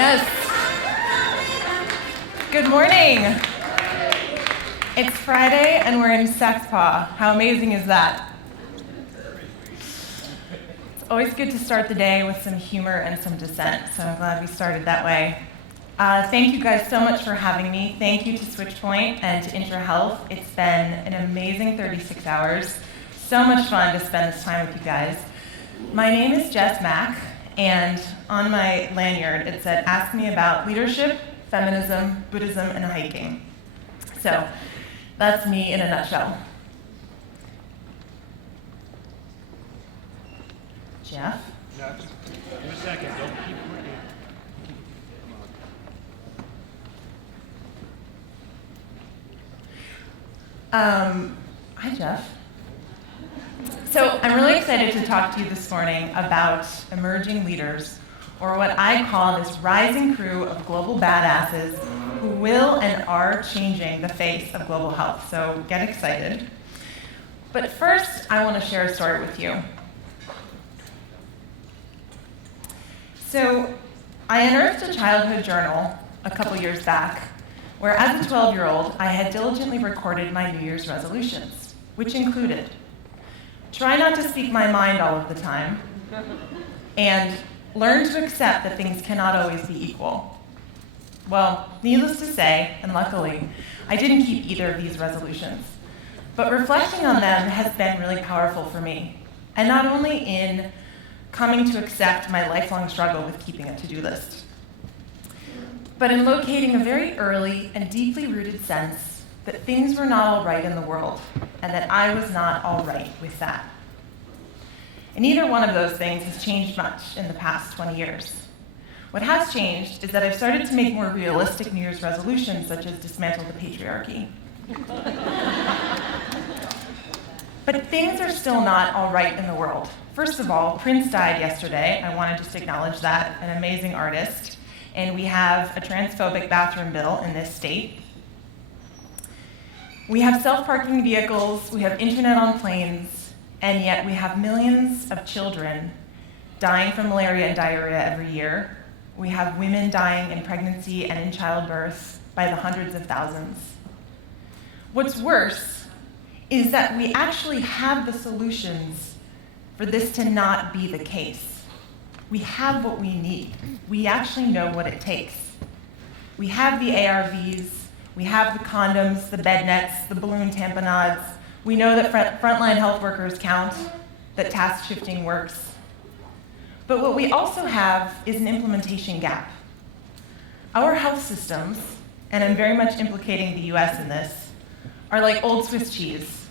Yes. Good morning. It's Friday and we're in Saxpaw. How amazing is that? It's always good to start the day with some humor and some dissent, so I'm glad we started that way. Thank you guys so much for having me. Thank you to SwitchPoint and to IntraHealth. It's been an amazing 36 hours. So much fun to spend this time with you guys. My name is Jess Mack, and on my lanyard it said, ask me about leadership, feminism, Buddhism, and hiking. So that's me in a nutshell. Jeff? Jeff, give a second, don't keep working. Hi, Jeff. So I'm really excited to talk to you this morning about emerging leaders, or what I call this rising crew of global badasses who will and are changing the face of global health. So get excited. But first, I want to share a story with you. So I unearthed a childhood journal a couple years back, where as a 12-year-old, I had diligently recorded my New Year's resolutions, which included try not to speak my mind all of the time, and learn to accept that things cannot always be equal. Well, needless to say, and luckily, I didn't keep either of these resolutions. But reflecting on them has been really powerful for me, and not only in coming to accept my lifelong struggle with keeping a to-do list, but in locating a very early and deeply rooted sense that things were not all right in the world, and that I was not all right with that. And neither one of those things has changed much in the past 20 years. What has changed is that I've started to make more realistic New Year's resolutions, such as dismantle the patriarchy. But things are still not all right in the world. First of all, Prince died yesterday. I want to just acknowledge that, an amazing artist. And we have a transphobic bathroom bill in this state. We have self-parking vehicles, we have internet on planes, and yet we have millions of children dying from malaria and diarrhea every year. We have women dying in pregnancy and in childbirth by the hundreds of thousands. What's worse is that we actually have the solutions for this to not be the case. We have what we need. We actually know what it takes. We have the ARVs, we have the condoms, the bed nets, the balloon tamponades. We know that frontline health workers count, that task shifting works. But what we also have is an implementation gap. Our health systems, and I'm very much implicating the US in this, are like old Swiss cheese,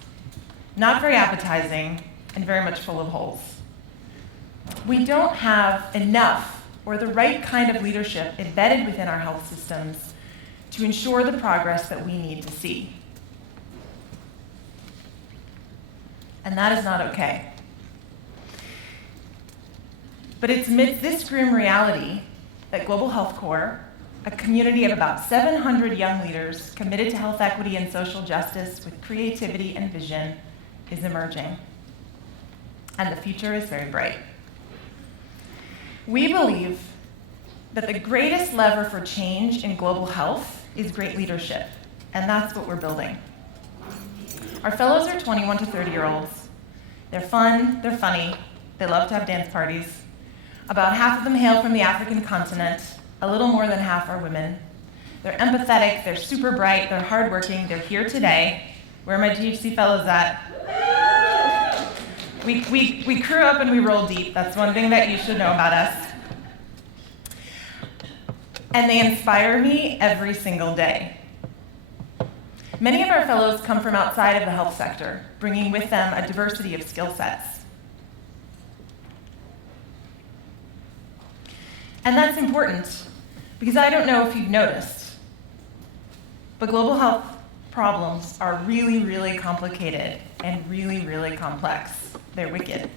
not very appetizing and very much full of holes. We don't have enough or the right kind of leadership embedded within our health systems to ensure the progress that we need to see. And that is not okay. But it's amidst this grim reality that Global Health Corps, a community of about 700 young leaders committed to health equity and social justice with creativity and vision, is emerging. And the future is very bright. We believe that the greatest lever for change in global health is great leadership, and that's what we're building. Our fellows are 21 to 30-year-olds. They're fun, they're funny, they love to have dance parties. About half of them hail from the African continent, a little more than half are women. They're empathetic, they're super bright, they're hardworking, they're here today. Where are my GHC fellows at? We crew up and we roll deep. That's one thing that you should know about us. And they inspire me every single day. Many of our fellows come from outside of the health sector, bringing with them a diversity of skill sets. And that's important, because I don't know if you've noticed, but global health problems are really, really complicated and really, really complex. They're wicked.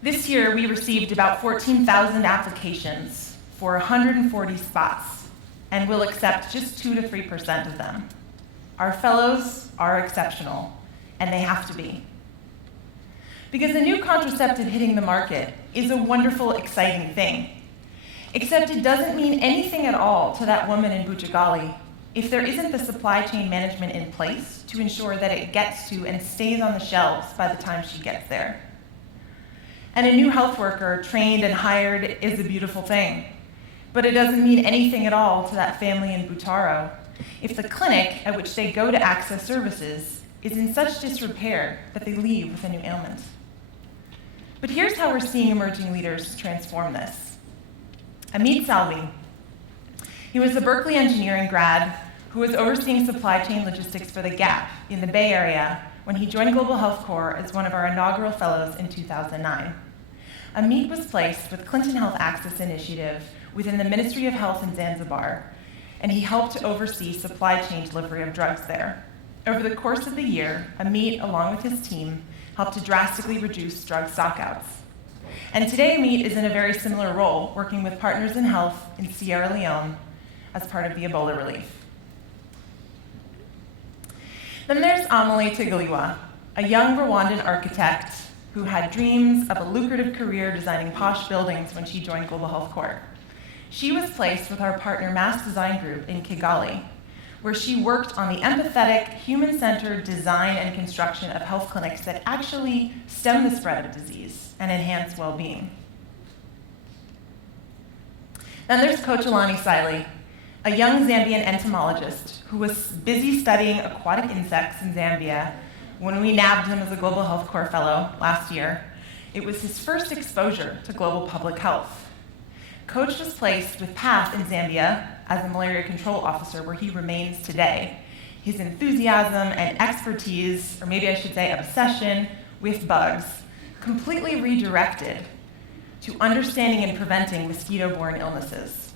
This year, we received about 14,000 applications for 140 spots, and we'll accept just 2 to 3% of them. Our fellows are exceptional, and they have to be. Because a new contraceptive hitting the market is a wonderful, exciting thing. Except it doesn't mean anything at all to that woman in Bujagali if there isn't the supply chain management in place to ensure that it gets to and stays on the shelves by the time she gets there. And a new health worker trained and hired is a beautiful thing, but it doesn't mean anything at all to that family in Butaro if the clinic at which they go to access services is in such disrepair that they leave with a new ailment. But here's how we're seeing emerging leaders transform this. Amit Salvi. He was a Berkeley engineering grad who was overseeing supply chain logistics for the Gap in the Bay Area when he joined Global Health Corps as one of our inaugural fellows in 2009. Amit was placed with Clinton Health Access Initiative within the Ministry of Health in Zanzibar, and he helped to oversee supply chain delivery of drugs there. Over the course of the year, Amit, along with his team, helped to drastically reduce drug stockouts. And today, Amit is in a very similar role, working with Partners in Health in Sierra Leone as part of the Ebola relief. Then there's Amelie Tigaliwa, a young Rwandan architect who had dreams of a lucrative career designing posh buildings when she joined Global Health Corps. She was placed with our partner Mass Design Group in Kigali, where she worked on the empathetic, human-centered design and construction of health clinics that actually stem the spread of disease and enhance well-being. Then there's Kochalani Siley, a young Zambian entomologist who was busy studying aquatic insects in Zambia when we nabbed him as a Global Health Corps fellow last year. It was his first exposure to global public health. Coach was placed with PATH in Zambia as a malaria control officer, where he remains today. His enthusiasm and expertise, or maybe I should say obsession, with bugs, completely redirected to understanding and preventing mosquito-borne illnesses.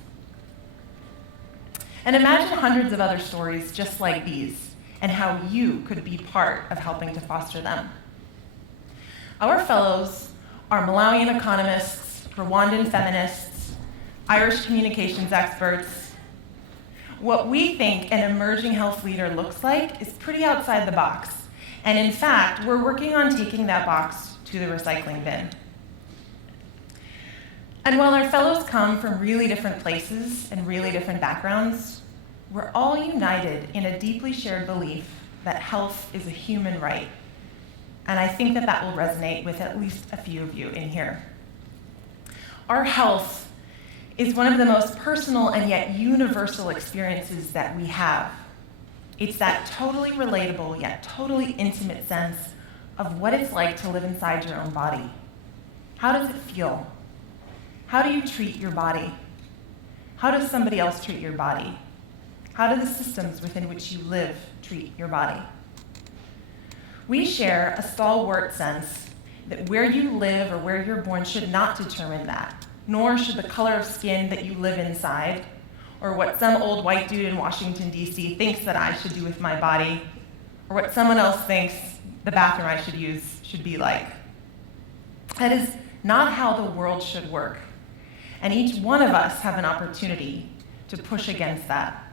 And imagine hundreds of other stories just like these, and how you could be part of helping to foster them. Our fellows are Malawian economists, Rwandan feminists, Irish communications experts. What we think an emerging health leader looks like is pretty outside the box. And in fact, we're working on taking that box to the recycling bin. And while our fellows come from really different places and really different backgrounds, we're all united in a deeply shared belief that health is a human right. And I think that that will resonate with at least a few of you in here. Our health is one of the most personal and yet universal experiences that we have. It's that totally relatable yet totally intimate sense of what it's like to live inside your own body. How does it feel? How do you treat your body? How does somebody else treat your body? How do the systems within which you live treat your body? We share a stalwart sense that where you live or where you're born should not determine that, nor should the color of skin that you live inside, or what some old white dude in Washington, D.C. thinks that I should do with my body, or what someone else thinks the bathroom I should use should be like. That is not how the world should work. And each one of us have an opportunity to push against that.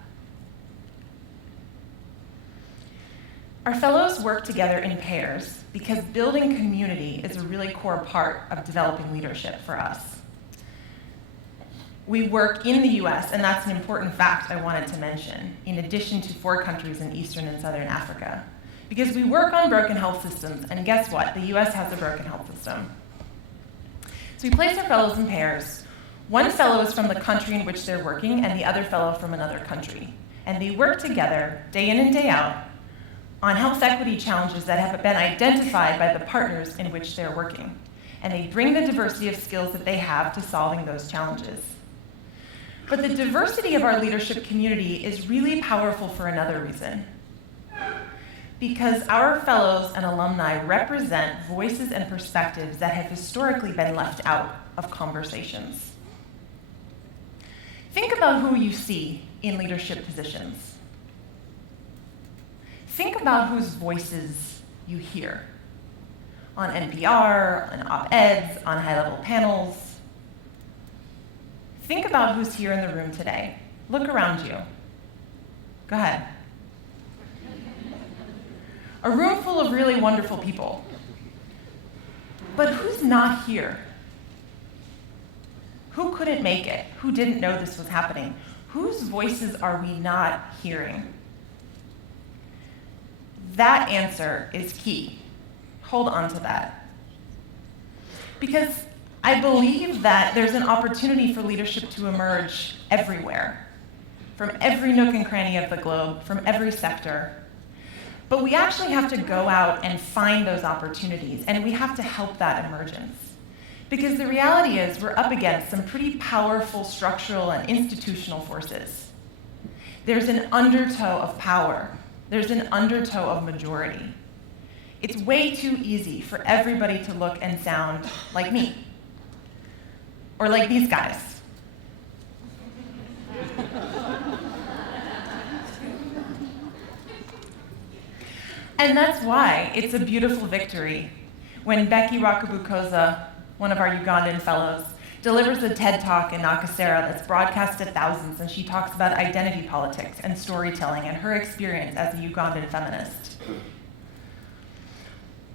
Our fellows work together in pairs because building community is a really core part of developing leadership for us. We work in the US, and that's an important fact I wanted to mention, in addition to 4 countries in Eastern and Southern Africa. Because we work on broken health systems, and guess what? The US has a broken health system. So we place our fellows in pairs. One fellow is from the country in which they're working, and the other fellow from another country. And they work together, day in and day out, on health equity challenges that have been identified by the partners in which they're working. And they bring the diversity of skills that they have to solving those challenges. But the diversity of our leadership community is really powerful for another reason. Because our fellows and alumni represent voices and perspectives that have historically been left out of conversations. Think about who you see in leadership positions. Think about whose voices you hear on NPR, on op-eds, on high-level panels. Think about who's here in the room today. Look around you. Go ahead. A room full of really wonderful people. But who's not here? Who couldn't make it? Who didn't know this was happening? Whose voices are we not hearing? That answer is key. Hold on to that. Because I believe that there's an opportunity for leadership to emerge everywhere, from every nook and cranny of the globe, from every sector. But we actually have to go out and find those opportunities, and we have to help that emergence. Because the reality is we're up against some pretty powerful structural and institutional forces. There's an undertow of power. There's an undertow of majority. It's way too easy for everybody to look and sound like me, or like these guys. And that's why it's a beautiful victory when Becky Rakabukoza, one of our Ugandan fellows, delivers a TED Talk in Nakasera that's broadcast to thousands, and she talks about identity politics and storytelling and her experience as a Ugandan feminist.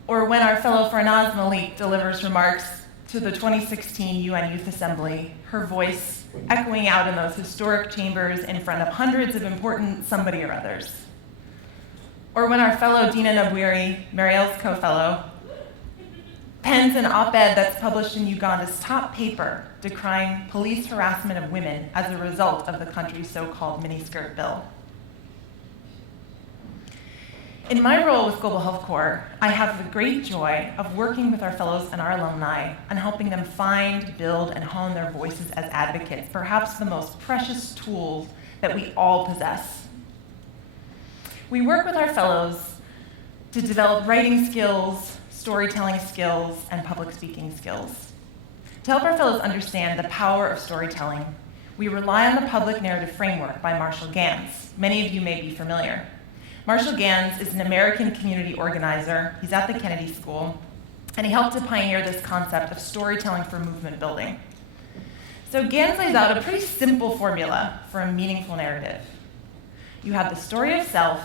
Or when our fellow Farnaz Malik delivers remarks to the 2016 UN Youth Assembly, her voice echoing out in those historic chambers in front of hundreds of important somebody or others. Or when our fellow Dina Nabwiri, Marielle's co-fellow, pens an op-ed that's published in Uganda's top paper decrying police harassment of women as a result of the country's so-called miniskirt bill. In my role with Global Health Corps, I have the great joy of working with our fellows and our alumni and helping them find, build, and hone their voices as advocates, perhaps the most precious tools that we all possess. We work with our fellows to develop writing skills, storytelling skills, and public speaking skills. To help our fellows understand the power of storytelling, we rely on the Public Narrative Framework by Marshall Gans. Many of you may be familiar. Marshall Gans is an American community organizer. He's at the Kennedy School, and he helped to pioneer this concept of storytelling for movement building. So Gans lays out a pretty simple formula for a meaningful narrative. You have the story of self,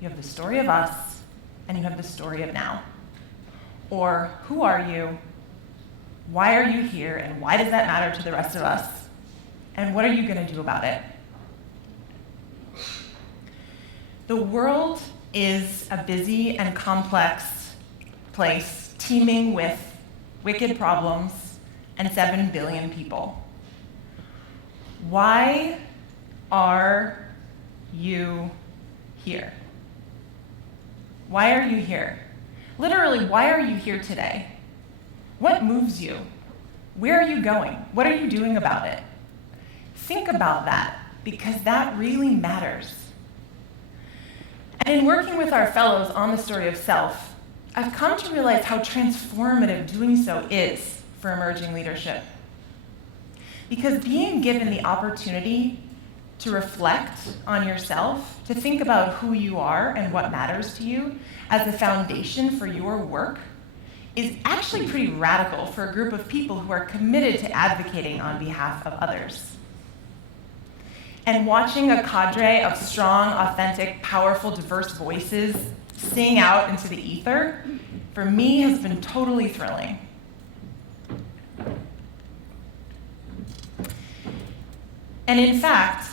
you have the story of us, and you have the story of now. Or who are you? Why are you here? And why does that matter to the rest of us? And what are you going to do about it? The world is a busy and complex place, teeming with wicked problems and 7 billion people. Why are you here? Why are you here? Literally, why are you here today? What moves you? Where are you going? What are you doing about it? Think about that, because that really matters. And in working with our fellows on the story of self, I've come to realize how transformative doing so is for emerging leadership. Because being given the opportunity to reflect on yourself, to think about who you are and what matters to you as the foundation for your work, is actually pretty radical for a group of people who are committed to advocating on behalf of others. And watching a cadre of strong, authentic, powerful, diverse voices sing out into the ether, for me, has been totally thrilling. And in fact,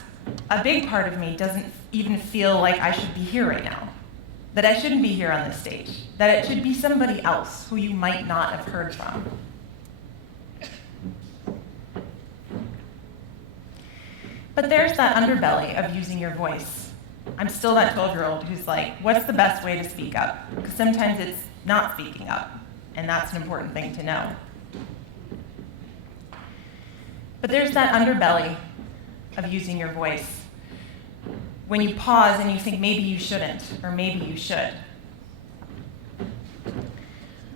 a big part of me doesn't even feel like I should be here right now, that I shouldn't be here on this stage, that it should be somebody else who you might not have heard from. But there's that underbelly of using your voice. I'm still that 12-year-old who's like, what's the best way to speak up? Because sometimes it's not speaking up, and that's an important thing to know. But there's that underbelly of using your voice. When you pause and you think maybe you shouldn't, or maybe you should.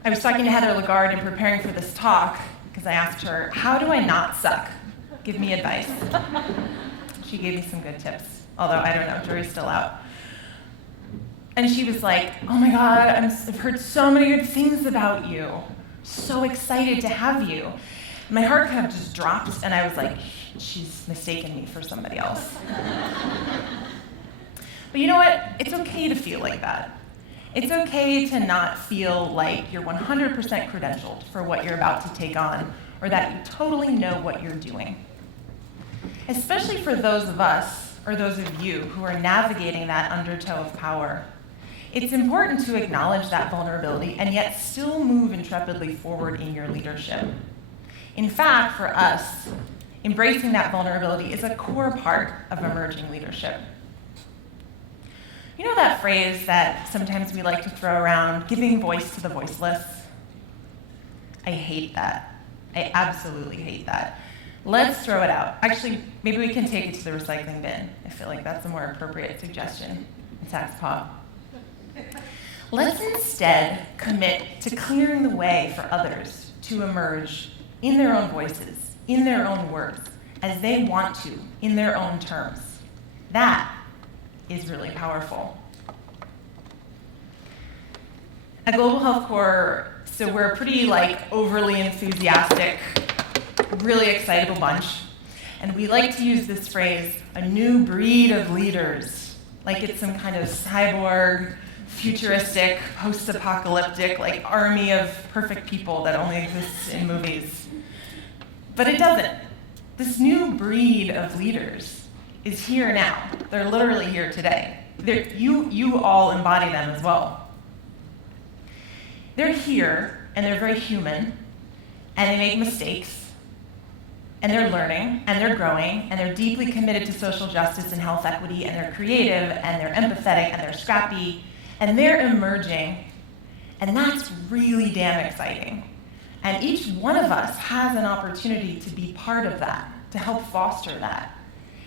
I was talking to Heather Lagarde in preparing for this talk, because I asked her, how do I not suck? Give me advice. She gave me some good tips, although I don't know, jury's still out. And she was like, oh my God, I've heard so many good things about you. So excited to have you. My heart kind of just dropped, and I was like, she's mistaken me for somebody else. But you know what? It's okay to feel like that. It's okay to not feel like you're 100% credentialed for what you're about to take on, or that you totally know what you're doing. Especially for those of us, or those of you, who are navigating that undertow of power, it's important to acknowledge that vulnerability and yet still move intrepidly forward in your leadership. In fact, for us, embracing that vulnerability is a core part of emerging leadership. You know that phrase that sometimes we like to throw around, giving voice to the voiceless? I hate that. I absolutely hate that. Let's throw it out. Actually, maybe we can take it to the recycling bin. I feel like that's a more appropriate suggestion. Tax pop. Let's instead commit to clearing the way for others to emerge in their own voices, in their own words, as they want to, in their own terms. That is really powerful. At Global Health Corps, so we're a pretty overly enthusiastic, really excitable bunch. And we like to use this phrase, a new breed of leaders, like it's some kind of cyborg, futuristic, post-apocalyptic, army of perfect people that only exists in movies. But it doesn't. This new breed of leaders is here now. They're literally here today. You all embody them as well. They're here, and they're very human, and they make mistakes, and they're learning, and they're growing, and they're deeply committed to social justice and health equity, and they're creative, and they're empathetic, and they're scrappy, and they're emerging, and that's really damn exciting. And each one of us has an opportunity to be part of that, to help foster that.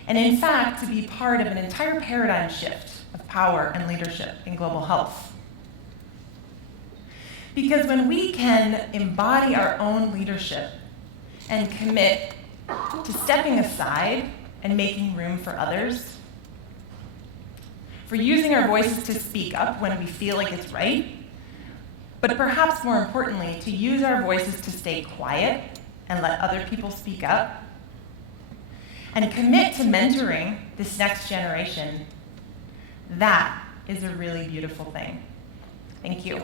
And in fact, to be part of an entire paradigm shift of power and leadership in global health. Because when we can embody our own leadership and commit to stepping aside and making room for others, for using our voices to speak up when we feel like it's right, but perhaps more importantly, to use our voices to stay quiet and let other people speak up, and commit to mentoring this next generation, that is a really beautiful thing. Thank you.